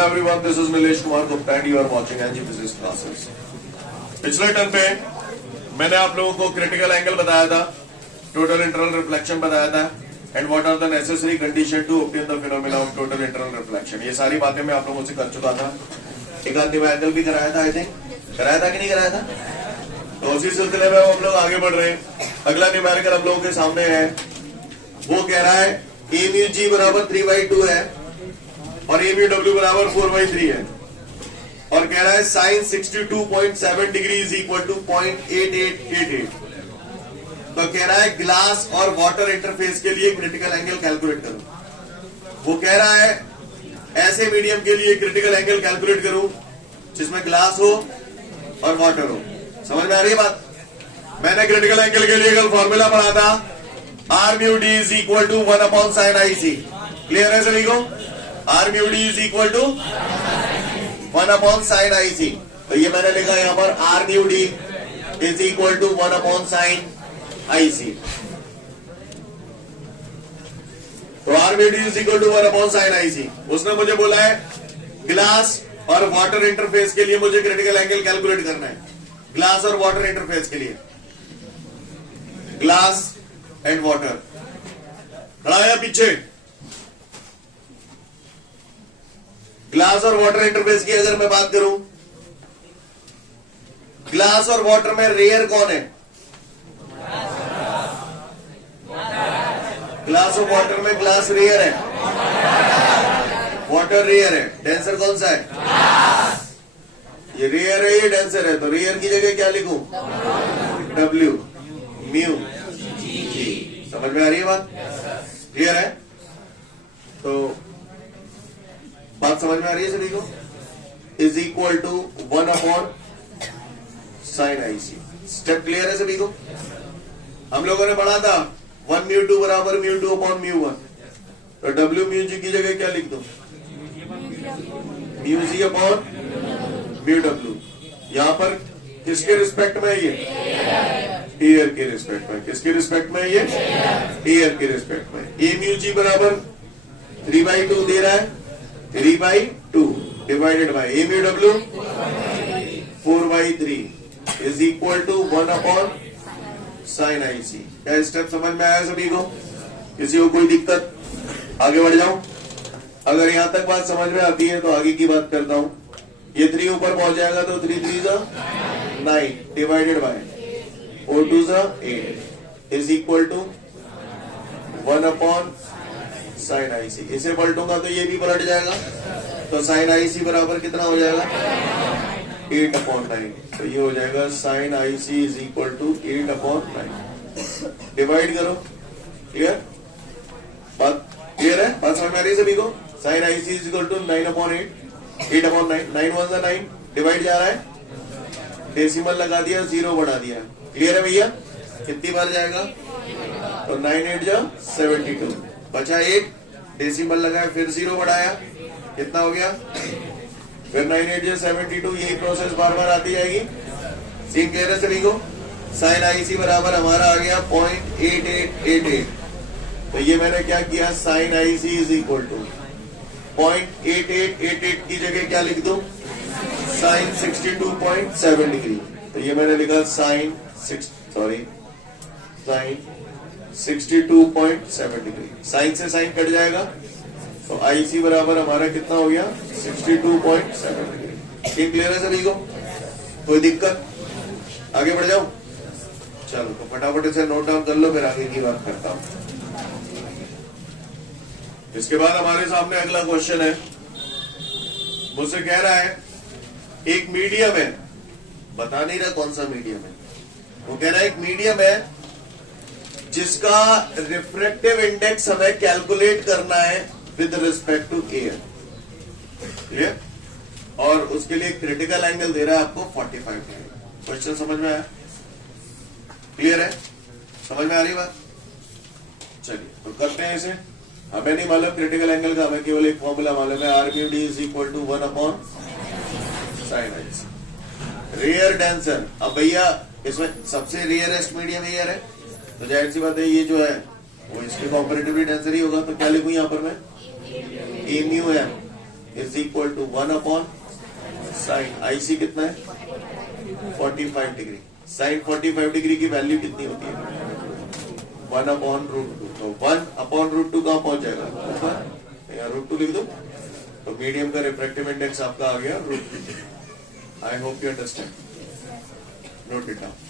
Hello everyone, this is Nilesh Kumar Gupta and you are watching NG physics classes. पिछले term पे मैंने आप लोगों को क्रिटिकल एंगल बताया था, टोटल इंटरनल रिफ्लेक्शन बताया था and what are the necessary condition to obtain the phenomena of total internal reflection. ये सारी बातें मैं आप लोगों से कर चुका था। एक आदमी एंगल भी कराया था, आई थिंक कराया था कि नहीं कराया था। तो उसी सिलसिले में हम लोग आगे बढ़ रहे हैं। अगला न्यूमेरिकल हम लोगों के सामने है, वो कह रहा है ए म्यू जी बराबर 3/2 है और ए म्यू डब्ल्यू बराबर 4/3 है और कह रहा है sine 62.7 degree is equal to 0.8888। तो कह रहा है ग्लास और वाटर इंटरफेस के लिए क्रिटिकल एंगल कैलकुलेट करो। वो कह रहा है ऐसे मीडियम के लिए क्रिटिकल एंगल कैलकुलेट करो जिसमें ग्लास हो और वाटर हो। समझ में आ रही है बात। मैंने क्रिटिकल एंगल के लिए कल फॉर्मूला पढ़ा था, R mu D is equal to 1/sin IC। Clear है सभी को। R mu D is equal to 1/sin IC। तो ये मैंने लिखा यहां पर R mu D is equal to 1/sin IC। तो R mu D is equal to 1/sin IC। उसने मुझे बोला है ग्लास और वाटर इंटरफेस के लिए मुझे क्रिटिकल एंगल कैलकुलेट करना है। ग्लास और वाटर इंटरफेस के लिए, ग्लास एंड वाटर। खड़ा है पीछे। ग्लास और वाटर इंटरफेस की अगर मैं बात करूं, ग्लास और वाटर में रेयर कौन है? ग्लास और वाटर में ग्लास रेयर है, वाटर रेयर है। डेंसर कौन सा है? ये रेयर है, ये डेंसर है। तो रेयर की जगह क्या लिखूं? W mu G. समझ में आ रही है बात? क्लियर है? तो बात समझ में आ रही है सभी को। Is equal to 1/sin IC। Step clear है सभी को। हम लोगों ने पढ़ा था 1 म्यू 2 बराबर म्यू 2 अपॉन म्यू 1। तो W म्यू जी की जगह क्या लिख दो? Mu G upon mu W। यहां पर किसके रिस्पेक्ट में है ये? एयर के रिस्पेक्ट में। किसके रिस्पेक्ट में है ये? एयर के रिस्पेक्ट में। ए म्यू जी बराबर 3/2 दे रहा है, 3/2 divided by A mu W 4/3 is equal to 1/sin IC। क्या स्टेप समझ में आया सभी को? किसी को कोई दिक्कत? आगे बढ़ जाऊं। अगर यहां तक बात समझ में आती है तो आगे की बात करता हूं। ये 3 ऊपर पहुंच जाएगा तो 3 3 9 divided by 4 2 8 is equal to 1/sin IC। इसे पलटूंगा तो ये भी पलट जाएगा। तो sin IC बराबर कितना हो जाएगा? 8/9। तो ये हो जाएगा sin IC is equal to 8/9। Divide करो। क्लियर? बात क्लियर है? बात समझ में आ रही है सभी को। sin IC is equal to 9/8, 8/9। 9 1 9 divide जा रहा है, डेसिमल लगा दिया, 0 बढ़ा दिया। क्लियर है भैया? कितनी बार जाएगा? तो 9 8 जा 72 बचा 8, डेसिमल लगाया, फिर 0 बढ़ाया, कितना हो गया? फिर 9 8 जा 72। यही प्रोसेस बार बार आती जाएगी। सीन क्लियर है सभी को। sin IC बराबर हमारा आ गया 0.8888। तो ये मैंने क्या किया? sin IC is equal to 0.8888 की जगह क्या लिख दो? sin 62.7 degree. तो ये मैंने लिखा sin 62.7 डिग्री। साइन से साइन कट जाएगा तो IC बराबर हमारा कितना हो गया? 62.7 डिग्री। ठीक क्लियर है सभी को? कोई दिक्कत? आगे बढ़ जाओ। चलो तो फटाफट से नोट डाउन कर लो, फिर आगे की बात करता हूं। इसके बाद हमारे सामने अगला क्वेश्चन है। मुझसे कह रहा है एक मीडियम है, बता नहीं रहा कौन सा मीडियम है। वो कह रहा है एक मीडियम है जिसका रिफ्रैक्टिव इंडेक्स हमें कैलकुलेट करना है with respect to air. Clear? और उसके लिए क्रिटिकल एंगल दे रहा है आपको 45 डिग्री। क्वेश्चन समझ में आया? क्लियर है? समझ में आ रही बात? चलिए तो करते हैं इसे। हमें नहीं मालूम क्रिटिकल एंगल का, हमें केवल एक फॉर्मूला मालूम है, R mu D is equal to 1/sin IC। Rare denser. अब भैया इसमें सबसे रेयरेस्ट मीडियम एयर है, तो जाहिर सी बात है ये जो है वो इसके कॉम्पैरेटिवली डेंसर ही होगा। तो क्या लिखूं यहाँ पर मैं? ए म्यू है is equal to 1 upon sine IC कितना है 45 डिग्री। साइन 45 डिग्री की वैल्यू कितनी होती है 1 अपॉन √2। तो 1 अपॉन √2 कहां पहुंच जाएगा ऊपर, यहाँ √2 लिख दो तो मीडियम का रिफ्रैक्टिव इंडेक्स आपका आ गया √2। I hope you understand, note it down.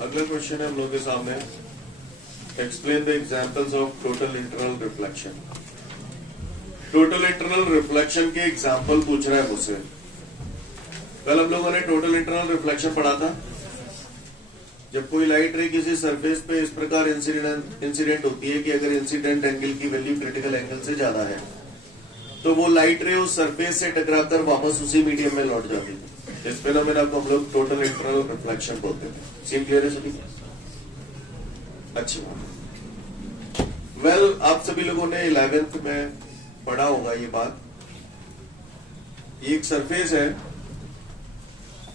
अगला क्वेश्चन है हम लोग के सामने, explain the examples of total internal reflection. Total internal reflection के एग्जांपल पूछ रहा है मुझसे। कल हम लोगों ने टोटल इंटरनल रिफ्लेक्शन पढ़ा था। जब कोई लाइट रे किसी सरफेस पे इस प्रकार इंसिडेंट होती है कि अगर इंसिडेंट एंगल की वैल्यू क्रिटिकल एंगल से ज्यादा है तो वो लाइट रे उस सरफेस से टकराकर वापस उसी मीडियम में लौट जाती है। इस फिनोमेना को हम लोग टोटल इंटरनल रिफ्लेक्शन बोलते हैं। सीन क्लियर है सभी? अच्छी बात। वेल, आप सभी लोगों ने 11th में पढ़ा होगा ये बात। ये एक सरफेस है,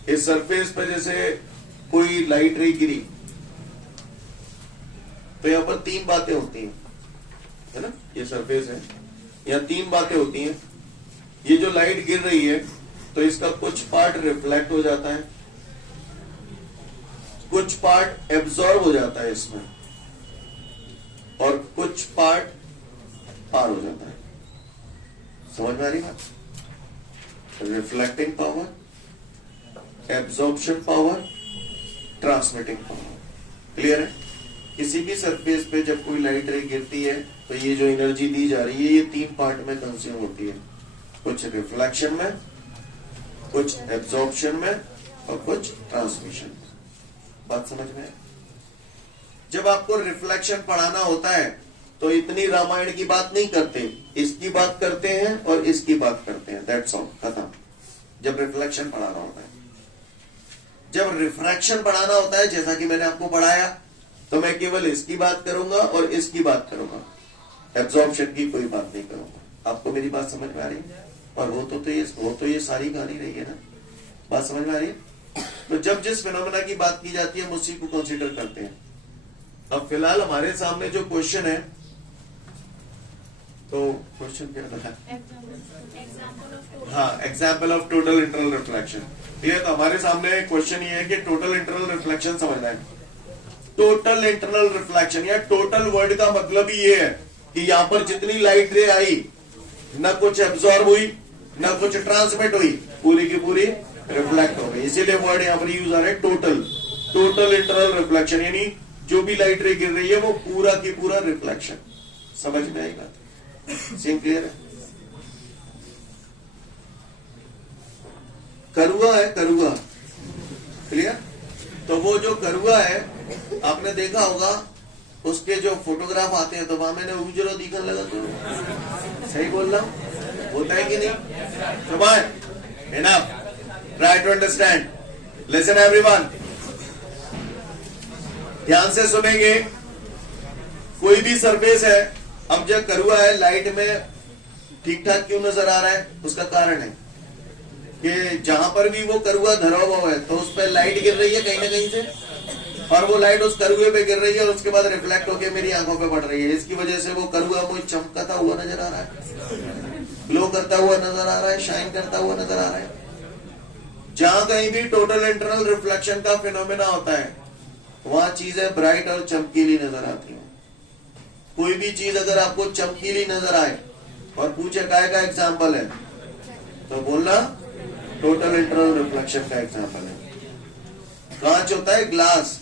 इस सरफेस पे जैसे कोई लाइट रे गिरी तो यहां पर 3 बातें होती हैं, है ना। ये सरफेस है, यहां 3 बातें होती हैं। ये जो लाइट गिर रही है तो इसका कुछ पार्ट रिफ्लेक्ट हो जाता है, कुछ पार्ट एब्जॉर्ब हो जाता है इसमें, और कुछ पार्ट पार हो जाता है। समझ में आ रही बात? Reflecting power, absorption power, transmitting power. Clear है? किसी भी सरफेस पे जब कोई लाइट रे गिरती है तो ये जो एनर्जी दी जा रही है ये 3 पार्ट में कंज्यूम होती है, कुछ रिफ्लेक्शन में, कुछ एब्जॉर्प्शन में और कुछ ट्रांसमिशन में। बात समझ में? जब आपको रिफ्लेक्शन पढ़ाना होता है तो इतनी रामायण की बात नहीं करते, इसकी बात करते हैं और इसकी बात करते हैं, दैट्स ऑल, खत्म। जब रिफ्लेक्शन पढ़ाना होता है, जब रिफ्रैक्शन पढ़ाना होता है, जैसा कि मैंने आपको पढ़ाया, तो मैं केवल इसकी बात करूंगा और इसकी बात करूंगा, एब्जॉर्प्शन की कोई बात नहीं करूंगा। आपको मेरी बात समझ में आ रही है? और वो तो ये सारी कहानी रही है ना। बात समझ में आ रही है? तो जब जिस फिनोमेना की बात की जाती है हम उसी को कंसीडर करते हैं। अब फिलहाल हमारे सामने जो क्वेश्चन है, तो क्वेश्चन क्या था? हाँ, example of total internal reflection. ठीक है, तो हमारे सामने क्वेश्चन ये है कि टोटल इंटरनल रिफ्लेक्शन समझना है। टोटल इंटरनल रिफ्लेक्शन या टोटल वर्ड का मतलब ही ये है कि यहां पर जितनी लाइट रे आई, न कुछ एब्जॉर्ब हुई न कुछ ट्रांसमिट हुई, पूरी की पूरी रिफ्लेक्ट हो गई। इसीलिए वर्ड यहां पर यूज आ रहा है टोटल। टोटल इंटरनल रिफ्लेक्शन यानी जो भी लाइट रे गिर रही है वो पूरा की पूरा रिफ्लेक्शन। समझ में आएगा? सीन क्लियर है? करुआ है, करुआ, क्लियर? तो वो जो करुआ है आपने देखा होगा, उसके जो फोटोग्राफ आते हैं तो वहां मैंने उजरो दिखने लगा। तो सही बोल रहा हूं? होता है कि नहीं? Enough, try to understand, listen everyone, ध्यान से सुनेंगे। कोई भी सरफेस है, अब जब करुआ है लाइट में ठीक ठाक क्यों नजर आ रहा है? उसका कारण है कि जहां पर भी वो करुआ धरा हुआ है तो उस पर लाइट गिर रही है कहीं ना कहीं से, और वो लाइट उस करुए पे गिर रही है और उसके बाद रिफ्लेक्ट होकर मेरी आंखों पे पड़ रही है। इसकी वजह से वो करुआ मुझे चमकता हुआ नजर आ रहा है, ग्लो करता हुआ नजर आ रहा है, शाइन करता हुआ नजर आ रहा है। जहां कहीं भी टोटल इंटरनल रिफ्लेक्शन का फिनोमेना होता है वहां चीजें ब्राइट और चमकीली नजर आती हैं। कोई भी चीज अगर आपको चमकीली नजर आए और पूछे काय का एग्जाम्पल है तो बोलना टोटल इंटरनल रिफ्लेक्शन का एग्जाम्पल है। कांच होता है ग्लास,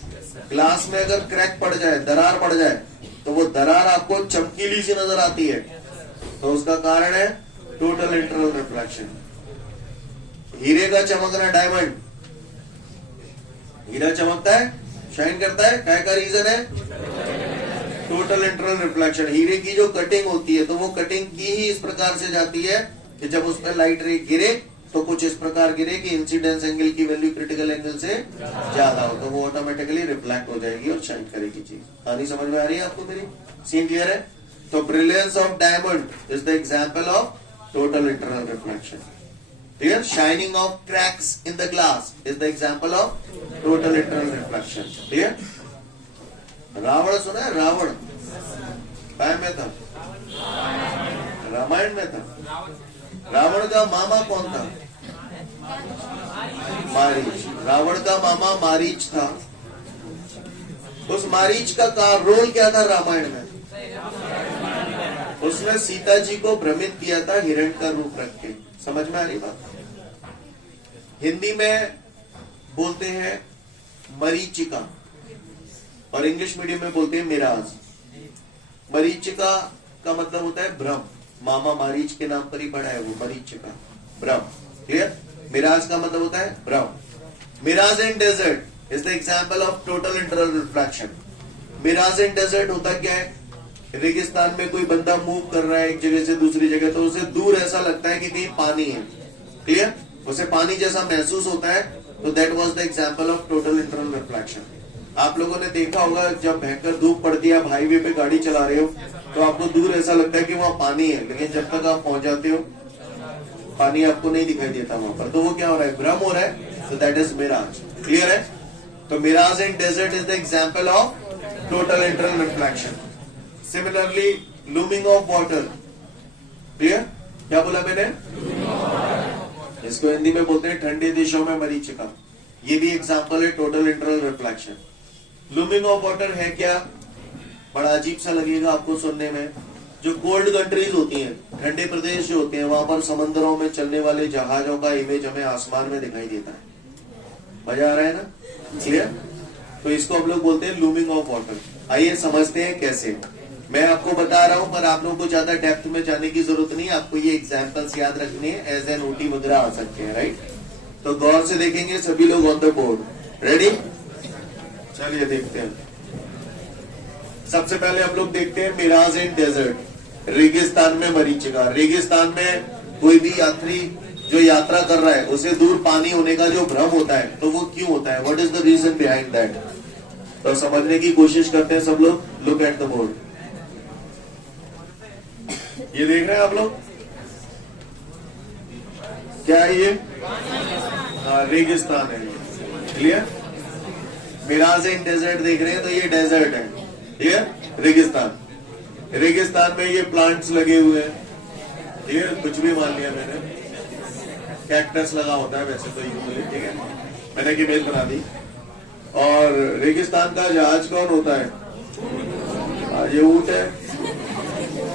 ग्लास में अगर क्रैक पड़ जाए, दरार पड़ जाए, तो वो दरार आपको चमकीली सी नजर आती है, तो उसका कारण है टोटल इंटरनल रिफ्लेक्शन। हीरे का चमकना, डायमंड, हीरा चमकता है, शाइन करता है, क्या का रीजन है? Total internal reflection. हीरे की जो कटिंग होती है तो वो कटिंग की ही इस प्रकार से जाती है कि जब उस पर लाइट रे गिरे तो कुछ इस प्रकार गिरे कि इंसिडेंस एंगल की वैल्यू क्रिटिकल एंगल से ज्यादा हो, तो वो ऑटोमेटिकली रिफ्लेक्ट हो जाएगी और शाइन करेगी चीज। कहानी समझ में आ रही है आपको मेरी? सीन क्लियर है? तो brilliance of diamond is the example of total internal reflection. Clear? Shining of cracks in the glass is the example of total internal reflection. Clear? रावण सुना है? रावण काय में था, रामायण में था। रावण का मामा कौन था? मारीच। रावण का मामा मारीच था। उस मारीच का रोल क्या था रामायण में? उसने सीता जी को भ्रमित किया था हिरण का रूप रख के। समझ में आ रही बात? हिंदी में बोलते हैं मरीचिका और इंग्लिश मीडियम में बोलते हैं मिराज। मरीचिका का मतलब होता है भ्रम। मामा मारीच के नाम पर ही पड़ा है वो, मरीचिका, भ्रम। क्लियर? मिराज का मतलब होता है भ्रम। Mirage in desert is the example of total internal reflection. Mirage in desert होता क्या है? रेगिस्तान में कोई बंदा मूव कर रहा है एक जगह से दूसरी जगह, तो उसे दूर ऐसा लगता है कि कहीं पानी है। क्लियर? उसे पानी जैसा महसूस होता है, तो that was the example of total internal reflection. आप लोगों ने देखा होगा जब भयंकर धूप पड़ती है, आप हाईवे पे गाड़ी चला रहे हो, तो आपको दूर ऐसा लगता है कि वहां पानी है, लेकिन जब तक आप पहुंच जाते हो पानी आपको नहीं दिखाई देता वहां पर। तो वो क्या हो रहा है? भ्रम हो रहा है। तो दैट इज मिराज। क्लियर है? तो mirage in desert is the example of total internal reflection. Similarly looming of water. Clear? क्या बोला मैंने? इसको हिंदी में बोलते हैं ठंडे देशों में मरीचिका। ये भी एग्जाम्पल है total internal reflection. Looming of water है क्या? बड़ा अजीब सा लगेगा आपको सुनने में। जो कोल्ड कंट्रीज होती हैं, ठंडे प्रदेश जो होते हैं, वहां पर समंदरों में चलने वाले जहाजों का इमेज हमें आसमान में दिखाई देता है। मजा आ रहा है ना? क्लियर? तो इसको हम लोग बोलते हैं लूमिंग ऑफ वाटर। आइए समझते हैं कैसे। मैं आपको बता रहा हूं, पर आप लोगों को ज्यादा डेप्थ में जाने की जरूरत नहीं है। आपको ये एग्जाम्पल्स याद रखने हैं, एज एन ओटी वगैरह आ सकते हैं। राइट? तो गौर से देखेंगे सभी लोग ऑन द बोर्ड। रेडी? चलिए देखते हैं। सबसे पहले हम लोग देखते हैं मिराज इन डेजर्ट। रेगिस्तान में मरीचिका। रेगिस्तान में कोई भी यात्री जो यात्रा कर रहा है, उसे दूर पानी होने का जो भ्रम होता है, तो वो क्यों होता है? What is the reason behind that? तो समझने की कोशिश करते हैं सब लोग। Look at the board. ये देख रहे हैं आप लोग? क्या है ये? रेगिस्तान है। क्लियर? मिराज इन डेजर्ट देख रहे हैं, तो ये डेजर्ट है। क्लियर? रेगिस्तान। रेगिस्तान में ये प्लांट्स लगे हुए हैं। ठीक है? कुछ भी मान लिया मैंने। कैक्टस लगा होता है वैसे तो यूजुअली। ठीक है? मैंने एक इमेज बना दी। और रेगिस्तान का जहाज कौन होता है? ये ऊंट है।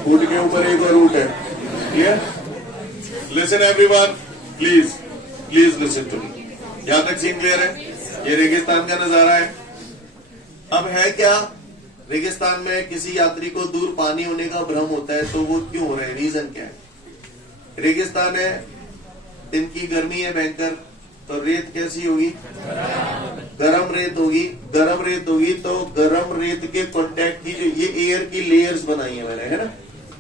ऊंट के ऊपर एक और ऊंट है। Clear? Listen everyone, please listen to me. यहां तक सीन क्लियर है? ये रेगिस्तान का नजारा है। अब है क्या? रेगिस्तान में किसी यात्री को दूर पानी होने का भ्रम होता है, तो वो क्यों हो रहा है? रीजन क्या है? रेगिस्तान है, दिन की गर्मी है भयंकर, तो रेत कैसी होगी? गरम रेत होगी। गरम रेत होगी तो गरम रेत के कांटेक्ट की जो ये एयर की लेयर्स बनाई है मैंने, है ना?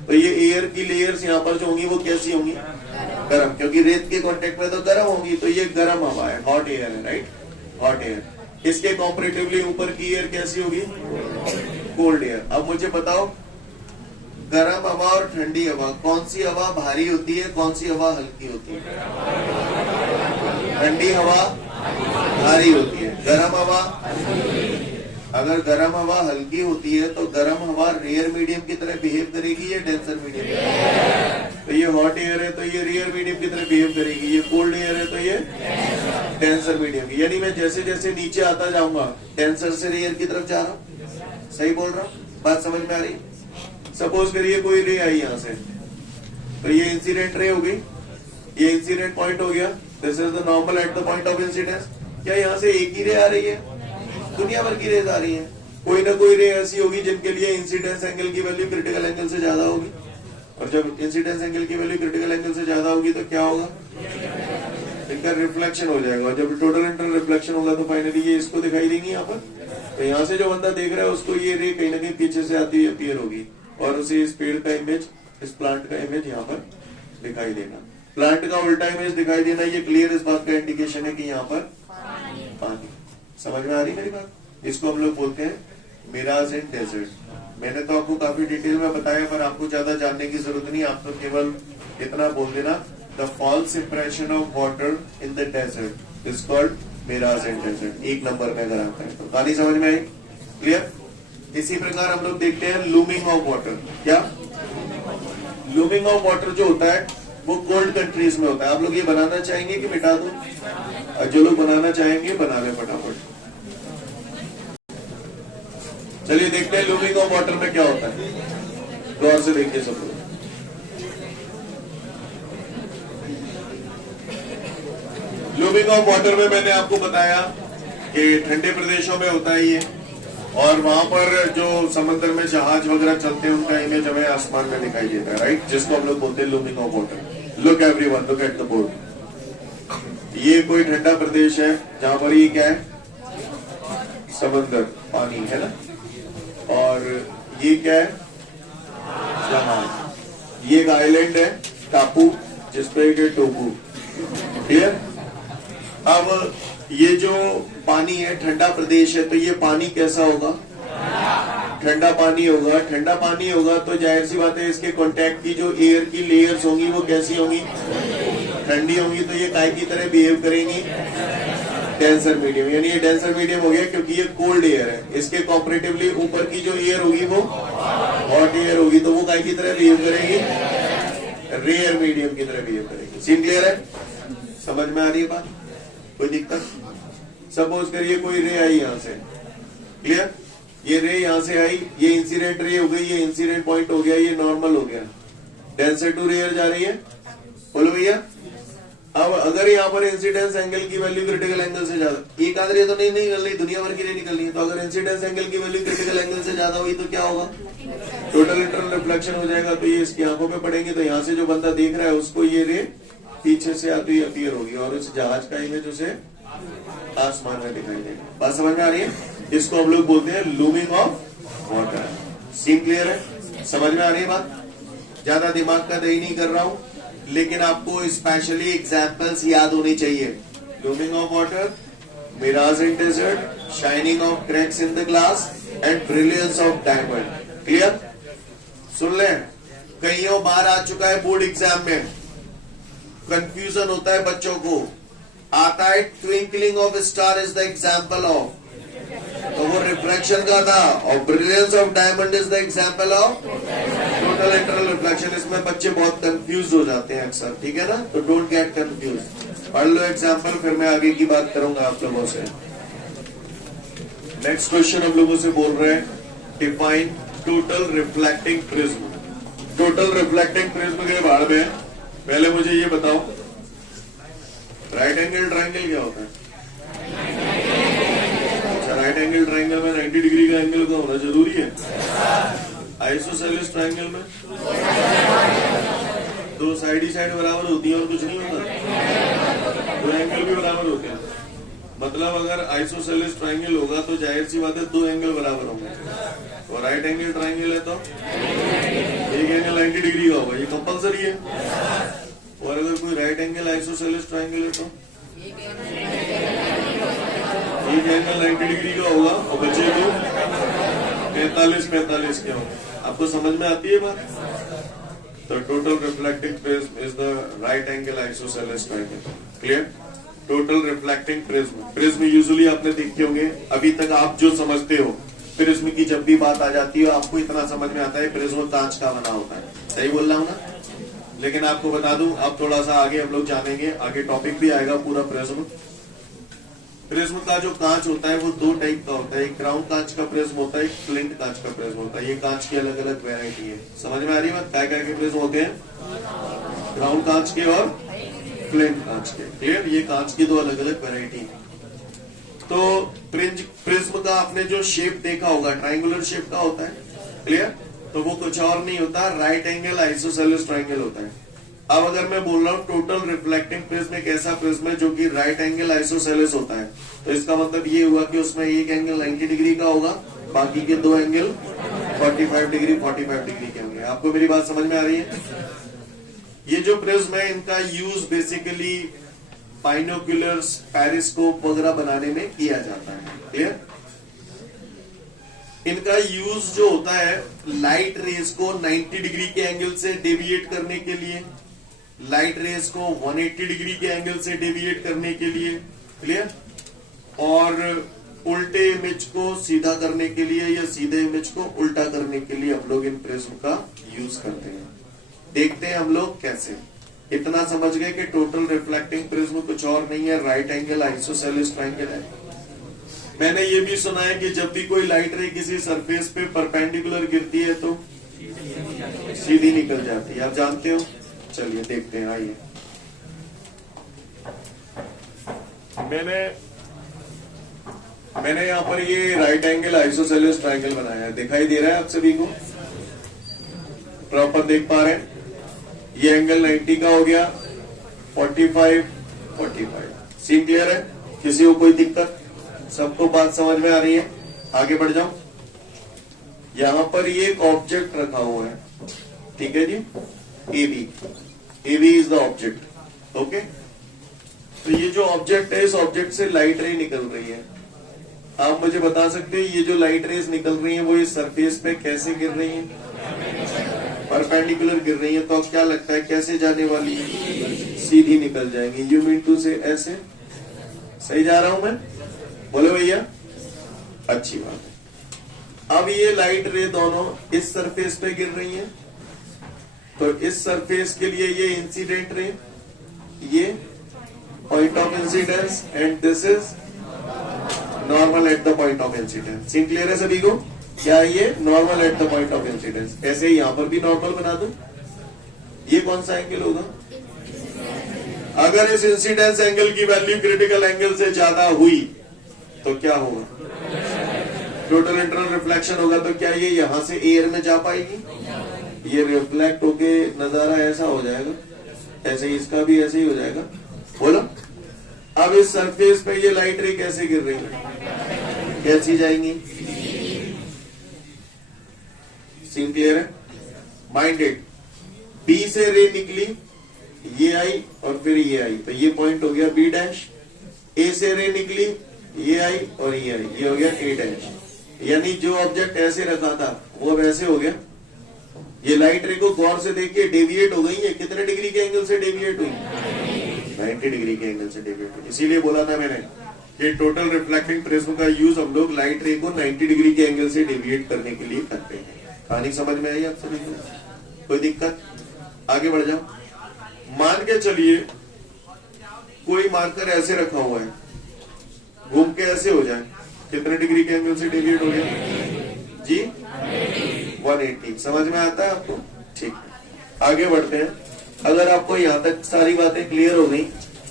तो ये एयर की लेयर्स यहाँ पर जो होंगी वो कैसी होंगी? गरम, क्योंकि रेत के कांटेक्ट में तो गरम होगी, तो ये गरम हवा है, हॉट एयर है। राइट? Hot air. इसके कॉम्परेटिवली ऊपर की एयर कैसी होगी? Cold air. अब मुझे बताओ, गरम हवा और ठंडी हवा, कौन सी हवा भारी होती है, कौन सी हवा हल्की होती है? ठंडी हवा भारी होती है। गरम हवा, अगर गरम हवा हल्की होती है तो गरम हवा रेयर मीडियम की तरह बिहेव करेगी या डेंसर मीडियम? तो ये हॉट एयर है तो ये रेयर मीडियम की तरह बिहेव करेगी। ये कोल्ड एयर है तो ये डेंसर मीडियम की। यानी मैं जैसे जैसे नीचे आता जाऊंगा डेंसर से रेयर की तरफ जा रहा हूँ। सही बोल रहा हूँ? बात समझ में आ रही? सपोज करिए कोई रे आई यहाँ से, तो ये इंसिडेंट रे हो गई, ये इंसिडेंट पॉइंट हो गया। This is the normal at the point of incidence. क्या यहाँ से एक ही रे आ रही है? दुनिया भर की रेज आ रही है। कोई ना कोई रे ऐसी होगी जिनके लिए इंसिडेंस एंगल की वैल्यू क्रिटिकल एंगल से ज्यादा होगी, और जब इंसिडेंस एंगल की वैल्यू क्रिटिकल एंगल से ज्यादा होगी तो क्या होगा? इनका रिफ्लेक्शन हो जाएगा। और जब टोटल इंटरनल रिफ्लेक्शन होगा तो फाइनली ये इसको दिखाई देंगी यहाँ पर। तो यहाँ से जो बंदा देख रहा है उसको ये रे कहीं ना कहीं पीछे से आती हुई अपीयर होगी, और उसे इस पेड़ का इमेज, इस प्लांट का इमेज यहाँ पर दिखाई देगा। प्लांट का उल्टा इमेज दिखाई देना, ये क्लियर इस बात का इंडिकेशन है कि यहाँ पर पानी। समझ में आ रही मेरी बात? इसको हम लोग बोलते हैं मिराज इन डेजर्ट। मैंने तो आपको काफी डिटेल में बताया, पर आपको ज्यादा जानने की जरूरत नहीं। आप तो केवल इतना बोल देना, the false impression of water in the desert is called mirage in desert. एक नंबर में अगर आता है तो कहानी समझ में आई? क्लियर? इसी प्रकार हम लोग देखते हैं लूमिंग ऑफ वाटर। क्या? लूमिंग ऑफ वाटर जो होता है वो कोल्ड कंट्रीज में होता है। आप लोग ये बनाना चाहेंगे कि मिटा दो? और जो लोग बनाना चाहेंगे बना लें फटाफट। चलिए देखते हैं लूमिंग ऑफ वाटर में क्या होता है। गौर से देखिए सब लोग। लूमिंग ऑफ वाटर में मैंने आपको बताया कि ठंडे प्रदेशों में होता है ये, और वहां पर जो समंदर में जहाज वगैरह चलते हैं उनका इमेज हमें आसमान में दिखाई देता है, राइट, जिसको हम लोग बोलते हैं looming of water. Look everyone, look at the board. ये कोई ठंडा प्रदेश है जहां पर ये क्या है, समंदर, पानी है ना, और ये क्या है, जहाज। ये एक आइलैंड है, टापू, जिसपे एक टोपू। क्लियर? अब ये जो पानी है, ठंडा प्रदेश है, तो ये पानी कैसा होगा, ठंडा पानी होगा। ठंडा पानी होगा तो जाहिर सी बात है इसके कांटेक्ट की जो एयर की लेयर्स होंगी वो कैसी होंगी, ठंडी होंगी। तो ये काय की तरह बिहेव करेंगी, डेंसर मीडियम, यानी ये डेंसर मीडियम हो गया क्योंकि ये कोल्ड एयर है। इसके कॉम्परेटिवली ऊपर की जो एयर होगी वो हॉट एयर होगी, तो वो काय की तरह बिहेव करेगी, रेयर मीडियम की तरह बिहेव करेगी। सीन क्लियर है? समझ में आ रही है बात? कोई दिक्कत? सपोज करिए कोई रे आई यहां से, क्लियर, ये रे यहां से आई, ये इंसिडेंट रे हो गई, ये इंसिडेंट पॉइंट हो गया, ये नॉर्मल हो गया, डेंसर टू रेयर जा रही है, बोलो भैया। अब अगर यहाँ पर इंसिडेंस एंगल की वैल्यू क्रिटिकल एंगल से ज्यादा, एक आध रे तो नहीं निकल रही, दुनिया भर की रे निकल रही है, तो अगर इंसिडेंस एंगल की वैल्यू क्रिटिकल एंगल से ज्यादा हुई तो क्या होगा, टोटल इंटरनल रिफ्लेक्शन हो जाएगा। तो ये इसकी आंखों पे पड़ेंगे, तो यहाँ से जो बंदा देख रहा है उसको ये रे पीछे से आती अपीयर होगी, और उस जहाज का इमेज उसे आसमान में दिखाई देगा। बात समझ में आ रही है? इसको हम लोग बोलते हैं looming of water. Scene clear है? समझ में आ रही है बात? ज्यादा दिमाग का दही नहीं कर रहा हूं, लेकिन आपको स्पेशली एग्जाम्पल्स याद होनी चाहिए। Looming of water, mirage in desert, shining of cracks in the glass and brilliance of diamond. Clear? सुन ले, कईयों बार आ चुका है बोर्ड एग्जाम में, कंफ्यूजन होता है बच्चों को, आता है twinkling of star is the example of, तो वो रिफ्लेक्शन का था, और brilliance of diamond is the example of total internal reflection. इसमें बच्चे बहुत कंफ्यूज हो जाते हैं अक्सर, ठीक है ना, तो डोंट गेट कंफ्यूज। पढ़ लो एग्जाम्पल, फिर मैं आगे की बात करूंगा आप लोगों से। नेक्स्ट क्वेश्चन हम लोगों से बोल रहे हैं, define total reflecting prism. Total reflecting prism के बारे में पहले मुझे ये बताओ, राइट एंगल ट्राइंगल क्या होता है? अच्छा, राइट एंगल ट्राइंगल में 90 डिग्री का एंगल का होना जरूरी है। आइसोसेलेस ट्राइंगल में दो साइड ही साइड बराबर होती है और कुछ नहीं होता, दो एंगल भी बराबर होते हैं। मतलब अगर आइसोसेलेस ट्राइंगल होगा तो जाहिर सी बात है दो एंगल बराबर होंगे, और राइट एंगल ट्राइंगल है तो एक एंगल 90 डिग्री का होगा, ये कंपलसरी है। और अगर कोई राइट एंगल आइसोसेलेस ट्राइंगल है तो एक एंगल 90 डिग्री का होगा, और बचे तो 45 के होंगे। आपको समझ में आती है बात? तो total reflecting prism is the right angle isosceles triangle. Clear? Total reflecting prism, prism usually आपने देखे होंगे, अभी तक आप जो समझते हो प्रिज्म की जब भी बात आ जाती है आपको इतना समझ में आता है प्रिज्म कांच का बना होता है। सही बोल रहा हूं ना? लेकिन आपको बता दूं, अब थोड़ा सा आगे हम लोग जानेंगे, आगे टॉपिक भी आएगा पूरा प्रिज्म। प्रिज्म का जो कांच होता है वो दो टाइप का होता है, एक क्राउन कांच का प्रिज्म होता है, एक फ्लिंट कांच का प्रिज्म होता है। ये कांच की अलग अलग वेरायटी है। समझ में आ रही है बात? क्या क्या के प्रिज्म होते हैं? क्राउन कांच के और फ्लिंट कांच के। क्लियर? ये कांच की दो अलग अलग वेरायटी है। तो प्रिज्म का आपने जो शेप देखा होगा ट्राइंगुलर शेप का होता है। क्लियर? तो वो कुछ और नहीं होता, राइट एंगल आइसोसेलेस ट्राइंगल होता है। अब अगर मैं बोल रहा हूँ टोटल रिफ्लेक्टिंग प्रिज्म एक ऐसा प्रिज्म है जो कि राइट एंगल आइसोसेलेस होता है, तो इसका मतलब ये हुआ कि उसमें एक एंगल 90 डिग्री का होगा, बाकी के दो एंगल 45 डिग्री 45 डिग्री के होंगे। आपको मेरी बात समझ में आ रही है? ये जो प्रिज्म है इनका यूज बेसिकली बाइनोक्यूलर्स, पेरिस्कोप वगैरह बनाने में किया जाता है। क्लियर? इनका यूज जो होता है लाइट रेज को 90 डिग्री के एंगल से डेविएट करने के लिए, लाइट रेज को 180 डिग्री के एंगल से डेविएट करने के लिए। क्लियर? और उल्टे इमेज को सीधा करने के लिए या सीधे इमेज को उल्टा करने के लिए हम लोग इन प्रिज्म का यूज करते हैं। देखते हैं हम लोग कैसे। इतना समझ गए कि टोटल रिफ्लेक्टिंग प्रिज्म कुछ और नहीं है, राइट एंगल आइसोसेलेस ट्रायंगल है। मैंने ये भी सुना है कि जब भी कोई लाइट रे किसी सरफेस पे परपेंडिकुलर गिरती है तो सीधी निकल जाती है, आप जानते हो। चलिए देखते हैं, आइए। मैंने यहाँ पर ये राइट एंगल आइसोसेलेस ट्रायंगल बनाया है, दिखाई दे रहा है आप सभी को, प्रॉपर देख पा रहे हैं। ये एंगल 90 का हो गया, 45 45। सीन क्लियर है? किसी को कोई दिक्कत? सबको बात समझ में आ रही है? आगे बढ़ जाओ। यहां पर ये एक ऑब्जेक्ट रखा हुआ है, ठीक है जी, AB is the object. Okay, तो ये जो ऑब्जेक्ट है, इस ऑब्जेक्ट से लाइट रे निकल रही है। आप मुझे बता सकते हैं ये जो लाइट रेज निकल रही है वो इस सरफेस पे कैसे गिर रही है? परपेंडिकुलर गिर रही है। तो क्या लगता है कैसे जाने वाली है? सीधी निकल जाएंगी। यू मीन टू से ऐसे? सही जा रहा हूं मैं? बोले भैया, अच्छी बात है। अब ये लाइट रे दोनों इस सरफेस पे गिर रही है, तो इस सरफेस के लिए ये इंसिडेंट रे, ये point of incidence, and this is normal at the point of incidence. Scene clear है सभी को? क्या ये normal at the point of incidence? ऐसे ही यहां पर भी नॉर्मल बना दो। ये कौन सा एंगल होगा? अगर इस इंसिडेंस एंगल की वैल्यू क्रिटिकल एंगल से ज्यादा हुई तो क्या होगा? टोटल इंटरनल रिफ्लेक्शन होगा। तो क्या ये यहां से एयर में जा पाएगी? ये रिफ्लेक्ट होके नजारा ऐसा हो जाएगा, ऐसे ही इसका भी ऐसे ही हो जाएगा। बोलो, अब इस सरफेस पे ये लाइट रे कैसे गिर रही है? कैसी जाएंगी? सीन क्लियर है? माइंडेड। बी से रे निकली, ये आई और फिर ये आई, तो ये पॉइंट हो गया बी डैश। ए से रे निकली, ये आई और ये आई, ये हो गया ए डैश। यानी जो ऑब्जेक्ट ऐसे रखा था वो वैसे हो गया। ये लाइट रे को गौर से देखिए, डेविएट हो गई है। कितने डिग्री के एंगल से डेविएट हुई? 90 डिग्री के एंगल से डेविएट हुई। इसीलिए बोला था मैंने कि टोटल रिफ्लेक्टिंग प्रिज्म का यूज हम लोग लाइट रे को 90 डिग्री के एंगल से डेविएट करने के लिए करते हैं। कहानी समझ में आई आप सभी को? कोई दिक्कत? आगे बढ़ जाओ। मान के चलिए कोई मार्कर ऐसे रखा हुआ है, घूम के ऐसे हो जाए, कितने डिग्री के एंगल से डेविएट हो गया जी? 180। समझ में आता है आपको? ठीक है, आगे बढ़ते हैं। अगर आपको यहां तक सारी बातें क्लियर हो गई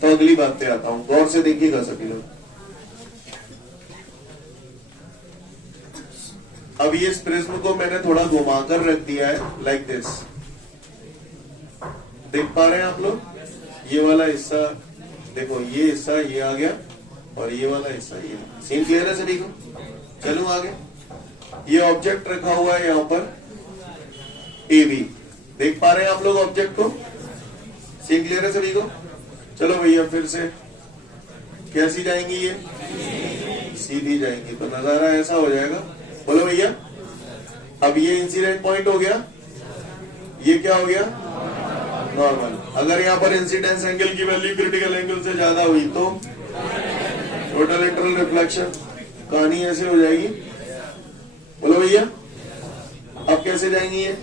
तो अगली बात पे आता हूं, गौर से देखिएगा सभी लोग। अब ये इस प्रिज्म को मैंने थोड़ा घुमाकर रख दिया है, लाइक दिस। देख पा रहे हैं आप लोग? ये वाला हिस्सा देखो, ये हिस्सा ये आ गया और ये वाला हिस्सा ये। सीन क्लियर है सभी को? चलो आगे। ये ऑब्जेक्ट रखा हुआ है यहाँ पर ए बी, देख पा रहे हैं आप लोग ऑब्जेक्ट को? सीन क्लियर है सभी को? चलो भैया फिर से, कैसी जाएंगी ये? सीधी जाएंगी। तो नजारा ऐसा हो जाएगा। बोलो भैया, अब ये इंसिडेंट पॉइंट हो गया, ये क्या हो गया? नॉर्मल। अगर यहाँ पर इंसिडेंस एंगल की वैल्यू क्रिटिकल एंगल से ज्यादा हुई तो टोटल इंटरनल रिफ्लेक्शन, कहानी ऐसे हो जाएगी। बोलो भैया, अब कैसे जाएंगी ये?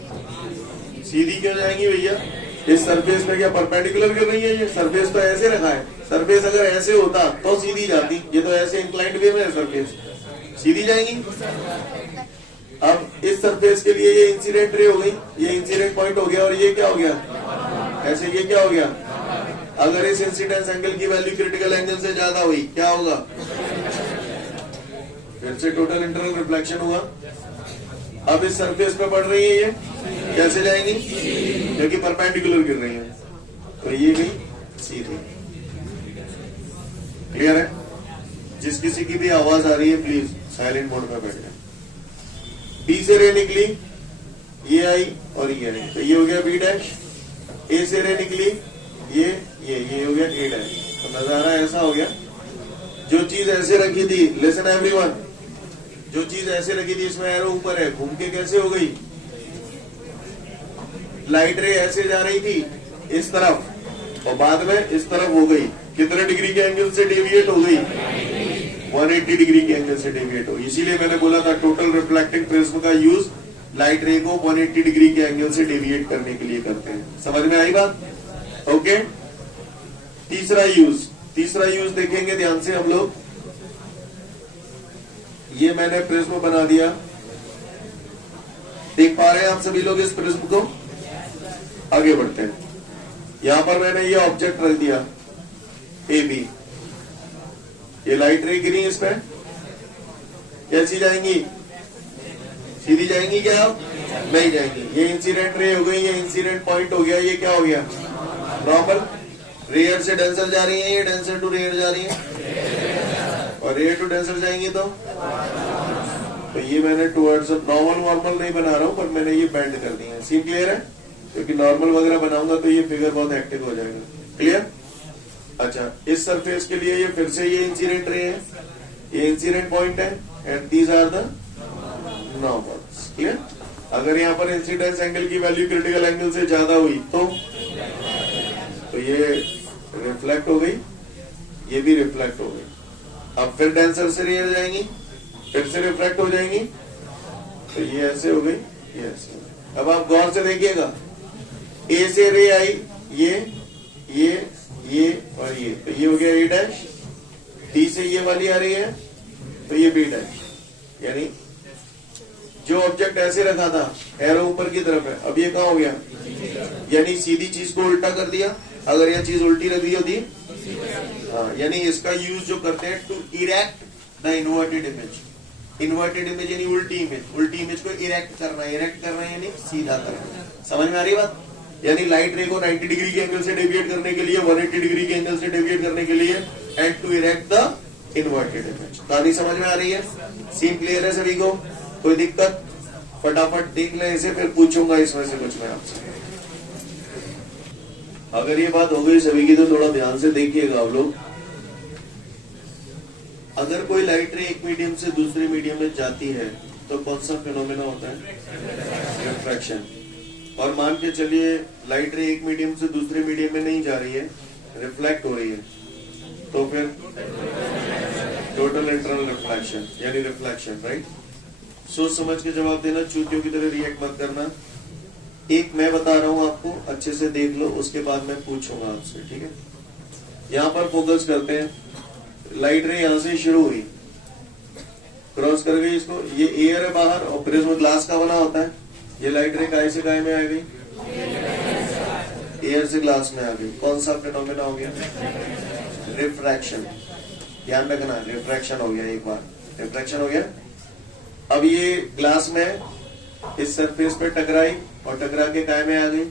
सीधी क्यों जाएंगी भैया? इस सरफेस पे क्या परपेंडिकुलर गिर रही है? ये सरफेस तो ऐसे रखा है। सरफेस अगर ऐसे होता तो सीधी जाती, ये तो ऐसे इंक्लाइंड वे में है सरफेस, सीधी जाएंगी। अब इस सरफेस के लिए ये इंसिडेंट रे हो गई, ये इंसिडेंट पॉइंट हो गया, और ये क्या हो गया? ऐसे ये क्या हो गया? अगर इस इंसिडेंस एंगल की वैल्यू क्रिटिकल एंगल से ज्यादा हुई क्या होगा? फिर से टोटल इंटरनल रिफ्लेक्शन हुआ। अब इस सरफेस पे पड़ रही है, ये कैसे जाएंगी? क्योंकि परपेंडिकुलर गिर रही है, तो ये भी सीधी। क्लियर है? जिस किसी की भी आवाज आ रही है प्लीज साइलेंट मोड में बैठ जाए। बी से रे निकली, ये आई और ये आई, तो ये हो गया बी डैश। ए से रे निकली, ये हो गया ए डैश। तो नजारा ऐसा हो गया। जो चीज ऐसे रखी थी, लिसन एवरीवन, जो चीज ऐसे रखी थी इसमें एरो ऊपर है, घूम के कैसे हो गई? लाइट रे ऐसे जा रही थी इस तरफ और बाद में इस तरफ हो गई। कितने डिग्री के एंगल से डेविएट हो गई? 180 डिग्री के एंगल से डेविएट हो। इसीलिए मैंने बोला था टोटल रिफ्लेक्टिंग प्रिज्म का यूज लाइट रे को 180 डिग्री के एंगल से डेविएट करने के लिए करते हैं। समझ में आई बात? ओके। तीसरा यूज देखेंगे ध्यान से हम लोग। ये मैंने प्रिज्म बना दिया, देख पा रहे हैं आप सभी लोग इस प्रिज्म को? आगे बढ़ते हैं। यहां पर मैंने ये ऑब्जेक्ट रख दिया ए बी, ये लाइट रे गिरी इस पे, कैसी जाएंगी? सीधी जाएंगी क्या? नहीं जाएंगी। ये इंसिडेंट रे हो गई, ये इंसिडेंट पॉइंट हो गया, ये क्या हो गया? नॉर्मल। रेयर से डेंसर जा रही है, ये डेंसर टू रेयर जा रही है, और रेयर टू डेंसर जाएंगी तो ये मैंने टुवर्ड्स नॉर्मल नहीं बना रहा हूं, पर मैंने ये बेंड कर दिया है। सीन क्लियर है? क्योंकि नॉर्मल वगैरह बनाऊंगा तो ये फिगर बहुत एक्टिव हो जाएगा। क्लियर? अच्छा, इस सरफेस के लिए ये फिर से ये इंसिडेंट रे है, ये इंसिडेंट पॉइंट है, and these are the normals. Clear? अगर यहाँ पर इंसिडेंस एंगल की वैल्यू क्रिटिकल एंगल से ज्यादा हुई तो ये रिफ्लेक्ट हो गई, ये भी रिफ्लेक्ट हो गई। अब फिर डेंसर से रेयर जाएंगी, फिर से रिफ्लेक्ट हो जाएंगी, तो ये ऐसे हो गई, ये ऐसे हो गई। अब आप गौर से देखिएगा, ए से रे आई, ये और ये, तो ये हो गया ए डैश, डी से ये वाली आ रही है तो ये बी डैश। यानी जो ऑब्जेक्ट ऐसे रखा था, एरो ऊपर की तरफ है, अब ये कहाँ हो गया? यानी सीधी चीज को उल्टा कर दिया। अगर यह चीज उल्टी रखी होती, हाँ, यानी इसका यूज जो करते हैं to erect the inverted image. Inverted image यानी उल्टी इमेज को इरेक्ट करना है यानी सीधा करना। समझ में आ रही बात? यानी लाइट रे को 90 डिग्री के एंगल से डेविएट करने के लिए, 180 डिग्री के एंगल से डेविएट करने के लिए, and to erect the inverted image. कहानी समझ में आ रही है? सीन क्लियर है सभी को? कोई दिक्कत? फटाफट देख लें इसे, फिर पूछूंगा इसमें से कुछ मैं आपसे। अगर ये बात हो गई सभी की तो थोड़ा ध्यान से देखिएगा आप लोग। अगर कोई लाइट रे एक मीडियम से दूसरे मीडियम में जाती है तो कौन सा फिनोमेना होता है? रिफ्रैक्शन। और मान के चलिए लाइट रे एक मीडियम से दूसरे मीडियम में नहीं जा रही है, रिफ्लेक्ट हो रही है, तो फिर टोटल इंटरनल रिफ्लेक्शन यानी रिफ्लेक्शन। राइट? सोच समझ के जवाब देना, चूतियों की तरह रिएक्ट मत करना। एक मैं बता रहा हूं आपको, अच्छे से देख लो, उसके बाद मैं पूछूंगा आपसे। ठीक है? यहां पर फोकस करते हैं। लाइट रे यहां से शुरू हुई, क्रॉस कर गई इसको, ये एयर है बाहर और प्रिज्म ग्लास का बना होता है। ये लाइट रे काय से काय में आ गई? एयर से ग्लास में आ गई। कौन सा फिनोमेना हो गया? रिफ्रैक्शन। ध्यान रखना, रिफ्रैक्शन हो गया। एक बार रिफ्रैक्शन हो गया। अब ये ग्लास में इस सरफेस पे टकराई और टकरा के काय में आ गई?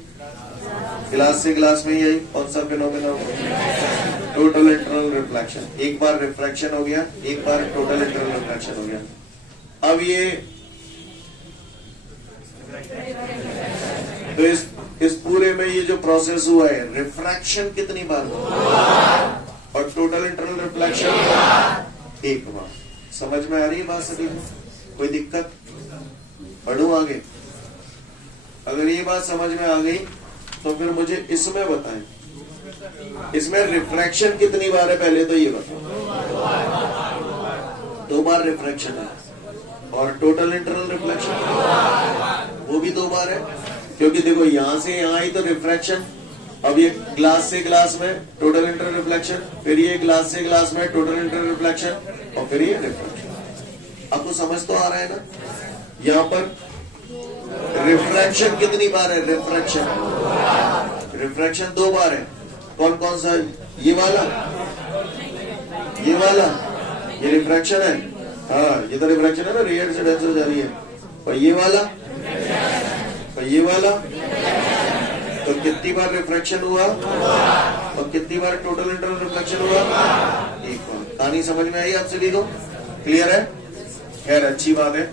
ग्लास से ग्लास में ही आई। कौन सा फिनोमेना हो गया? Total internal reflection. एक बार रिफ्रैक्शन हो गया, एक बार टोटल इंटरनल रिफ्लेक्शन हो गया। अब ये तो इस पूरे में ये जो प्रोसेस हुआ है, रिफ्रैक्शन कितनी बार हुआ और टोटल इंटरनल रिफ्लेक्शन एक बार। समझ में आ रही है बात सभी को? कोई दिक्कत? बढ़ू आगे। अगर ये बात समझ में आ गई तो फिर मुझे इसमें बताएं, इसमें रिफ्रैक्शन कितनी बार है पहले तो ये बताओ। 2 बार रिफ्रैक्शन है। और टोटल इंटरनल रिफ्लेक्शन वो भी 2 बार है, क्योंकि देखो यहां से यहां आई तो रिफ्रैक्शन। अब ये ग्लास से ग्लास में टोटल इंटरनल रिफ्लेक्शन, फिर ये ग्लास से ग्लास में टोटल इंटरनल रिफ्लेक्शन, और फिर ये रिफ्रैक्शन। आपको समझ तो आ रहा है ना? यहाँ पर रिफ्रैक्शन कितनी बार है? रिफ्रैक्शन 2 बार है। कौन कौन सा? ये वाला, ये रिफ्रैक्शन है। हाँ, ये तो रिफ्रैक्शन है ना, रेयर से डेंसर जा रही है। और ये वाला, तो कितनी बार रिफ्रैक्शन हुआ और कितनी बार टोटल इंटरनल रिफ्लेक्शन हुआ? एक बार। कहानी समझ में आई आप सभी को? क्लियर है? खैर, अच्छी बात है।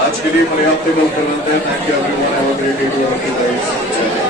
आज के लिए पर्याप्त कल कर लेते हैं। Thank you everyone, have a great day to all of you guys.